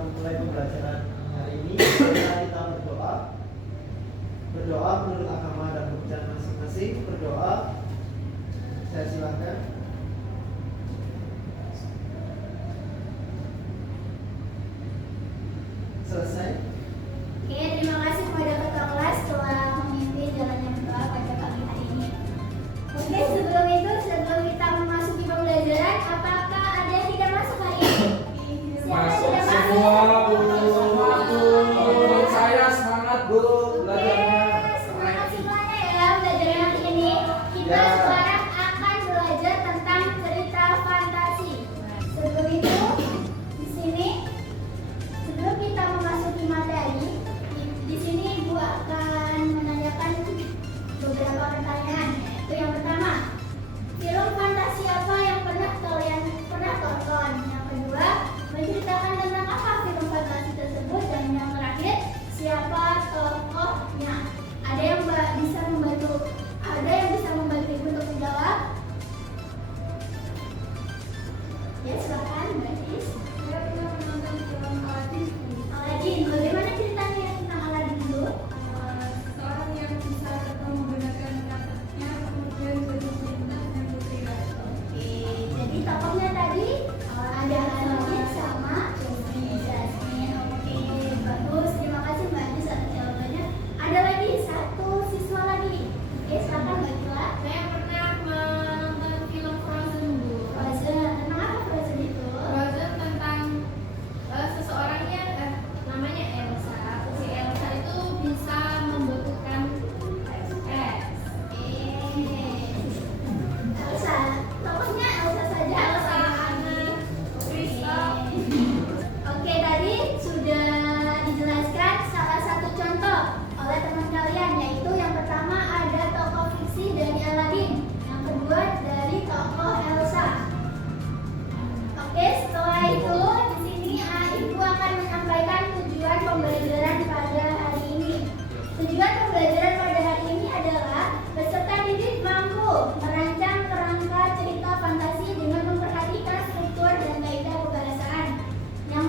memulai pembelajaran hari ini, kita berdoa. Berdoa menurut agama dan kepercayaan masing-masing. Berdoa. Saya silakan. Selesai. Oke, terima kasih kepada ketua kelas telah memimpin jalannya doa pada pagi hari ini. Oke, sebelum kita memasuki pembelajaran, apakah ada yang tidak masuk hari ini? Siapa yang tidak masuk? Semua, Bu. Menurut saya semangat, Bu. Belajarnya. Semangat semuanya ya belajar hari ini. Kita Ya. sekarang akan belajar tentang cerita fantasi. Sebelum itu, di sini sebelum kita memasuki materi, di sini Ibu akan menanyakan beberapa pertanyaan. Yaitu yang pertama, film fantasi apa yang pernah kalian tonton? Yang kedua, menceritakan tentang apa film fantasi tersebut? Dan yang terakhir, siapa tokohnya? Ada yang bisa membantu Ibu untuk menjawab? Ya, silakan, Mbak Cis. Saya pernah menonton film Aladdin. Aladin, bagaimana ceritanya tentang Aladin dulu? Seorang yang bisa menggunakan kataknya kemudian jadi bintang dan putri ratu. Oke, jadi tokohnya tadi ada Aladin sama Jasmine. Oke, bagus. Terima kasih Mbak Cis atas jawabannya. Ada lagi satu siswa lagi. Oke, silakan Mbak Kila. Saya pernah menonton film Frozen, Bu. Frozen, tentang apa Frozen itu? Frozen tentang seseorang yang namanya Elsa. Si Elsa itu bisa membutuhkan es. Elsa, tokohnya Elsa saja. Elsa, Anna, Kristoff. Oke, tadi sudah dijelaskan salah satu contoh oleh teman kalian, yaitu yang pertama ada tokoh fiksi dari Aladin, yang kedua dari tokoh Elsa. Oke, setelah itu di sini Ibu akan menyampaikan tujuan pembelajaran pada hari ini. Tujuan pembelajaran pada hari ini adalah peserta didik mampu merancang kerangka cerita fantasi dengan memperhatikan struktur dan kaidah kebahasaan. Yang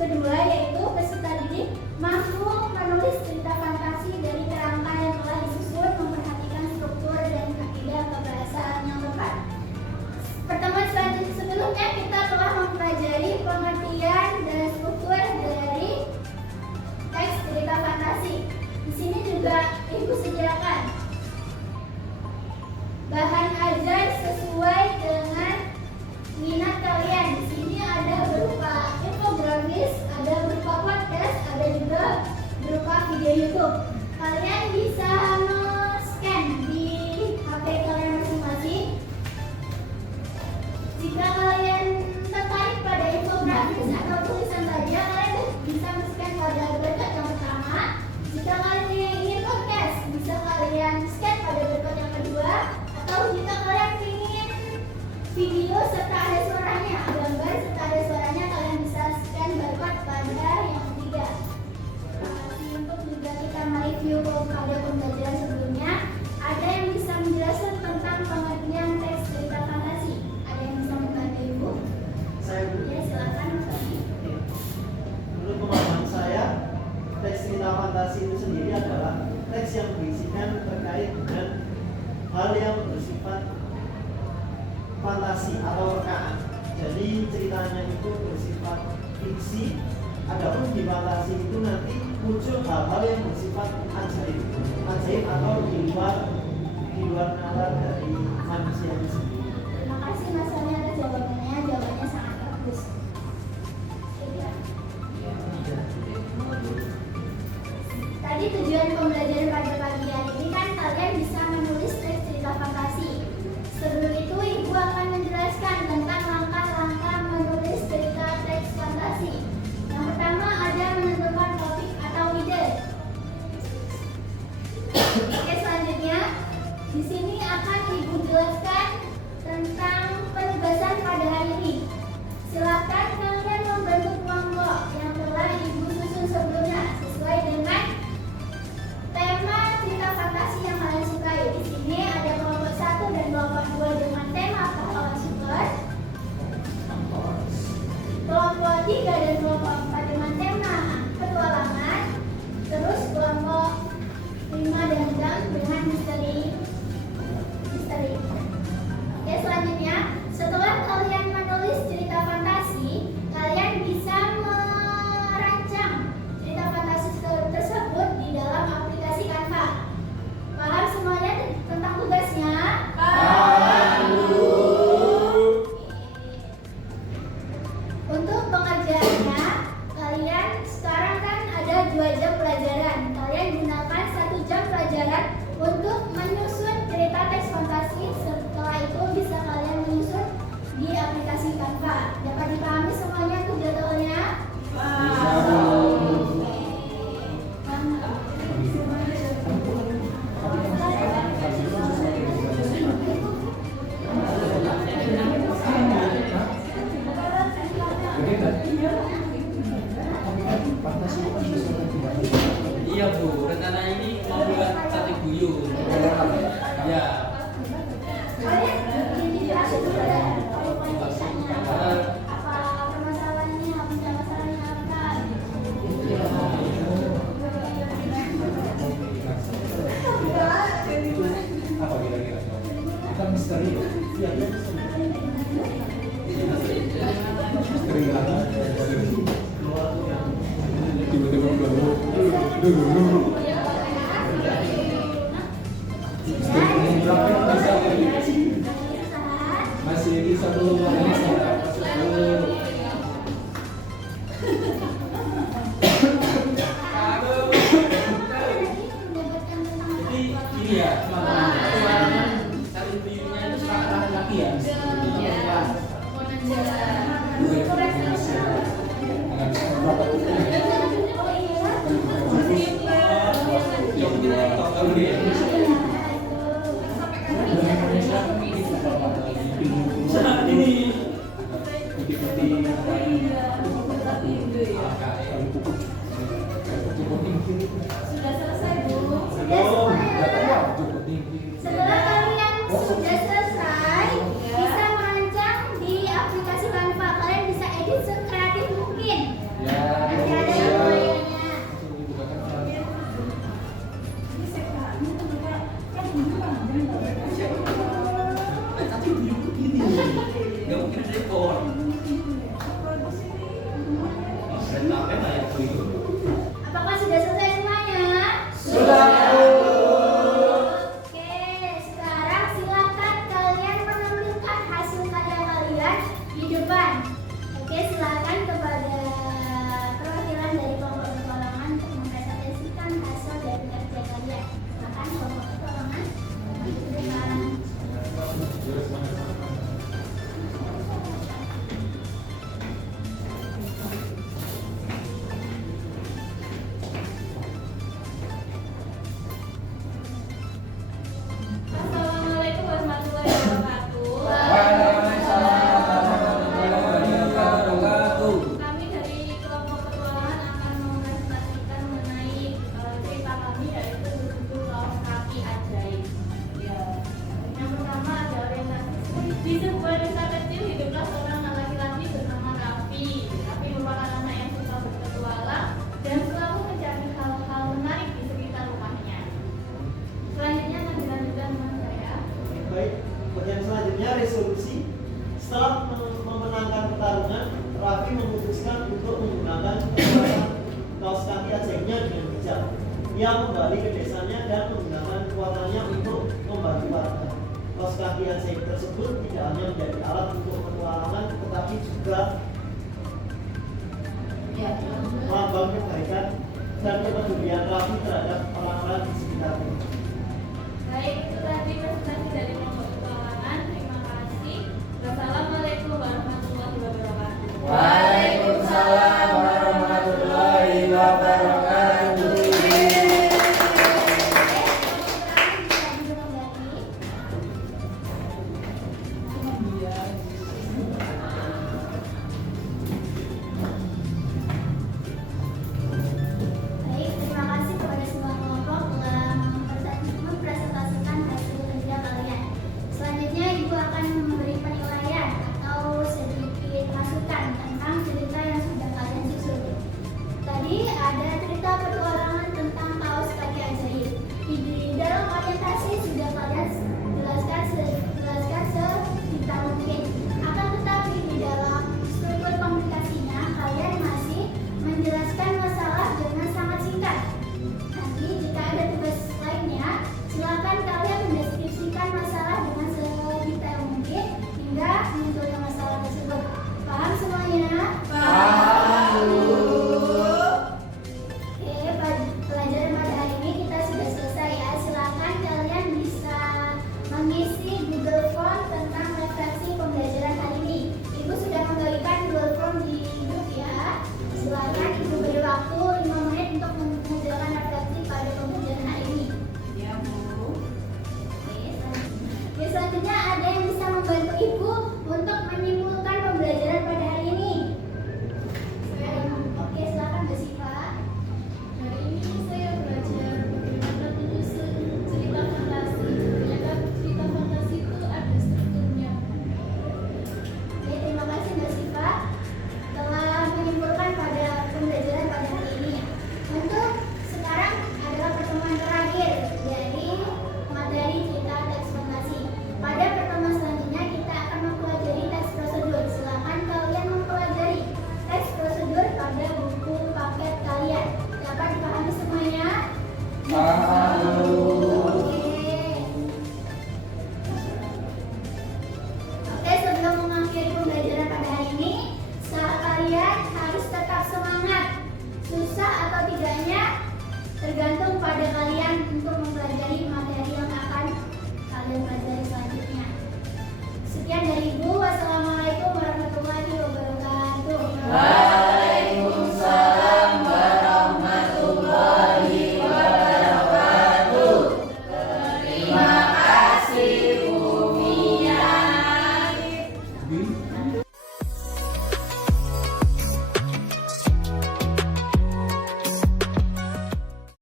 kedua yaitu peserta didik mampu menulis cerita fantasi dari kerangka yang telah disusun, memperhatikan struktur dan kaidah kebahasaan yang tepat. Pertemuan selanjutnya sebelumnya kita telah mempelajari pengertian dan struktur dari teks cerita fantasi. Di sini juga Ibu sediakan bahan ajar sesuai dengan minat kalian. Di sini ada berupa infografis, ada berupa podcast, ada juga berupa video YouTube. Kalian bisa scan di HP kalian masing-masing. Jika kalian tertarik pada infografis atau tulisan saja, kalian bisa scan pada berikut yang pertama. Jika kalian ingin podcast, bisa kalian scan pada berikut yang kedua. Atau jika kalian ingin video serta ada suaranya, gambar serta ada suaranya, kalian bisa scan barcode pada yang ketiga. Untuk juga kita mereview pada pembelajaran sebelumnya, ada yang bisa menjelaskan tentang pengertian teks cerita fantasi. Ada yang bisa membantu Ibu? Saya dulu. Ya, silakan Mas Tony. Menurut pemahaman saya, teks cerita fantasi itu sendiri adalah teks yang berisikan terkait dengan hal yang bersifat fantasi atau rekaan. Jadi ceritanya itu bersifat fiksi. Adapun di fantasi itu nanti muncul hal-hal yang bersifat ajaib atau di luar nalar dari manusia itu sendiri. Terima kasih Mas Tony atas jawabannya. Jawabannya sangat bagus. Tadi tujuan pembelajaran pada pagi hari ini kan kalian bisa menulis teks cerita fantasi. Sebelum itu Ibu akan menjelaskan tentang langkah-langkah menulis cerita teks fantasi. Yang pertama ada menentukan topik atau ide. Oke, selanjutnya di sini akan Ibu jelaskan tentang penugasan pada hari ini. Silakan kalian membentuk kelompok yang telah Ibu susun sebelumnya sesuai dengan tema cerita fantasi yang kalian sukai. Di sini ada kelompok 1 dan kelompok 2 dengan tema Pahlawan Super, kelompok 3 dan kelompok 4 dengan aplikasi Canva. Dapat dipahami semuanya tutorialnya? Iya Bu, rencana ini mau buat sate buyung. Ya. Kalian dijelasin dulu deh, penjelasannya. Apa permasalahannya, masalahnya apa? Apa kira-kira? Kita misteri ya? Iya, iya, bisa. Misteri apa? Tiba-tiba udah masih bisa belum Jadi ini ya, sate buyungnya itu sepakat laki-laki ya. Yang kita tahu dia. Saat ini Sudah selesai, Bu. Belum. Setelah kalian sudah selesai, bisa merancang di aplikasi Canva. Kalian bisa edit sekreatif mungkin. Nanti ada tutorialnya. sate buyung begini. Gak mungkin ada ekor. Kereta apa lah ya buyung? Apakah sudah selesai semuanya? Sudah. Oke, sekarang silakan kalian menampilkan hasil karya kalian di depan. Oke, silakan kepada perwakilan dari kelompok petualangan untuk mempresentasikan hasil dari kerja kalian. Silakan kelompok petualangan di depan. Assalamualaikum warahmatullahi wabarakatuh. Kami dari kelompok petualangan akan mempresentasikan mengenai cerita kami yaitu berjudul Kaos Kaki Ajaib. Ya. Yang pertama ada orientasi. Di sebuah desa kecil hiduplah seorang laki-laki bernama Raffi. Raffi merupakan anak yang suka berpetualang dan selalu mencari hal-hal menarik di sekitar rumahnya. Selanjutnya akan dilanjutkan dengan saya. Baik, pertanyaan selanjutnya resolusi. Setelah memenangkan pertarungan, Raffi memutuskan untuk menggunakan kekuatan kaos kaki ajaibnya dengan bijak. Ia kembali ke desanya dan menggunakan kekuatannya untuk membantu warga. Kaos kaki ajaib tersebut tidak hanya menjadi alat untuk petualangan, tetapi juga melambang kebaikan dan kepedulian Raffi terhadap orang-orang di sekitarnya. Baik, itu tadi presentasi dari